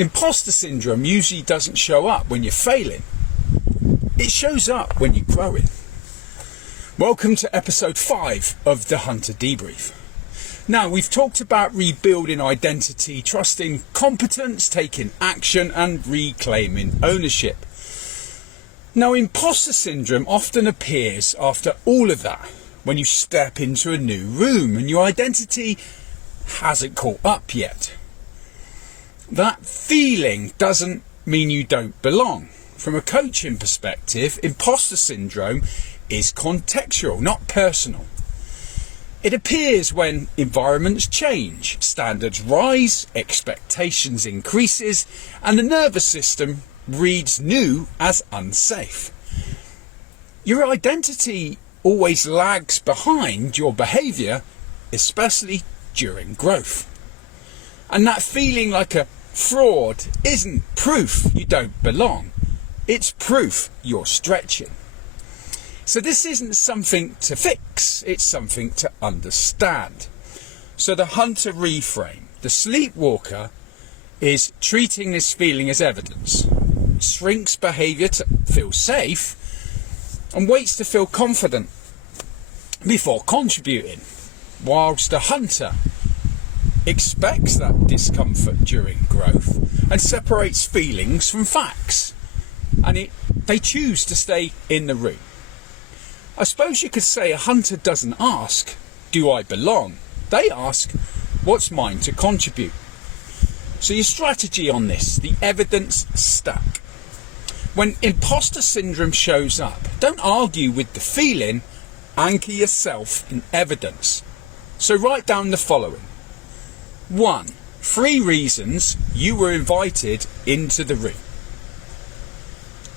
Imposter syndrome usually doesn't show up when you're failing. It shows up when you're growing. Welcome to episode 5 of the Hunter Debrief. Now, we've talked about rebuilding identity, trusting competence, taking action and reclaiming ownership. Now, imposter syndrome often appears after all of that, when you step into a new room and your identity hasn't caught up yet. That feeling doesn't mean you don't belong. From a coaching perspective, imposter syndrome is contextual, not personal. It appears when environments change, standards rise, expectations increases, and the nervous system reads new as unsafe. Your identity always lags behind your behaviour, especially during growth. And that feeling like a fraud isn't proof you don't belong. It's proof you're stretching. So this isn't something to fix, it's something to understand. So the hunter reframe, the sleepwalker, is treating this feeling as evidence. It shrinks behaviour to feel safe and waits to feel confident before contributing, whilst the hunter expects that discomfort during growth and separates feelings from facts, and they choose to stay in the room. I suppose you could say a hunter doesn't ask, do I belong? They ask, what's mine to contribute? So your strategy on this, the evidence stack. When imposter syndrome shows up, don't argue with the feeling, anchor yourself in evidence. So write down the following. 1. 3 reasons you were invited into the room.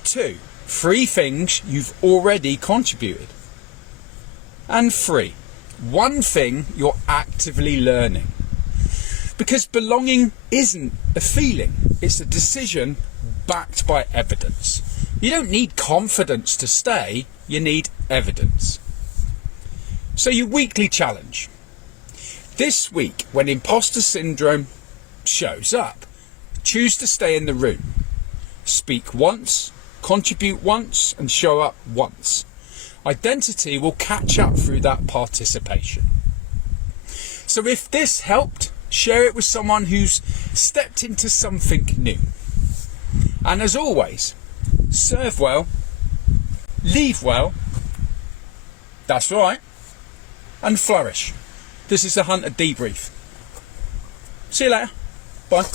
2. 3 things you've already contributed. And 3. 1 thing you're actively learning. Because belonging isn't a feeling, it's a decision backed by evidence. You don't need confidence to stay, you need evidence. So your weekly challenge. This week, when imposter syndrome shows up, choose to stay in the room. Speak once, contribute once, and show up once. Identity will catch up through that participation. So if this helped, share it with someone who's stepped into something new. And as always, serve well, leave well, that's right, and flourish. This is the Hunter Debrief. See you later. Bye.